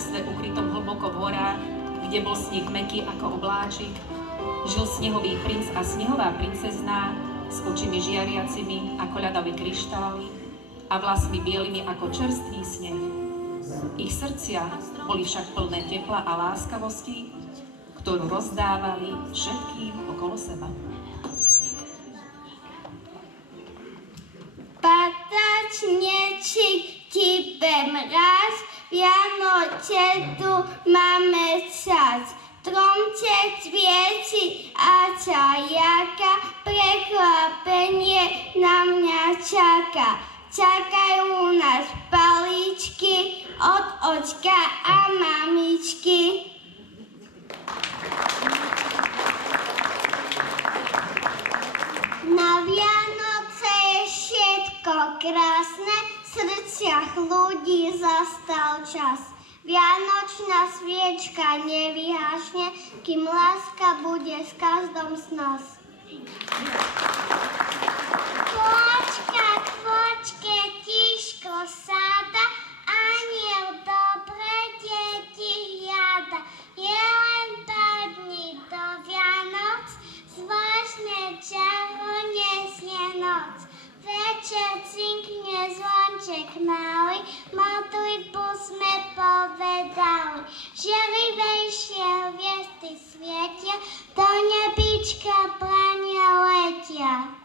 kráľovstve ukrytom hlboko v horách, kde bol sneh mäkký ako obláčik, žil snehový princ a snehová princezná s očimi žiariacimi ako ľadavé kryštály a vlasmi bielými ako čerstvý sneh. Ich srdcia boli však plné tepla a láskavosti, ktorú rozdávali všetkým okolo seba. Patačnečík tipe mraz, Vianoce tu máme čas. Tromče, cvieci a čajaka, prekvapenie na mňa čaká. Čakajú nás paličky od očka a mamičky. Na Vianoce je všetko krásne, v srdciach ľudí zastal čas. Vianočná sviečka nevyhašne, kým láska bude v každom z nás. Kvočke, tiško sáda, aniel dobre deti jada. Je len pár dní do Vianoc, zvláštne čaro nesie noc. Večer cinkne zvonček malý, modlitbu sme povedali. Želivejšie hviezdy svietia, do nebička plania letia.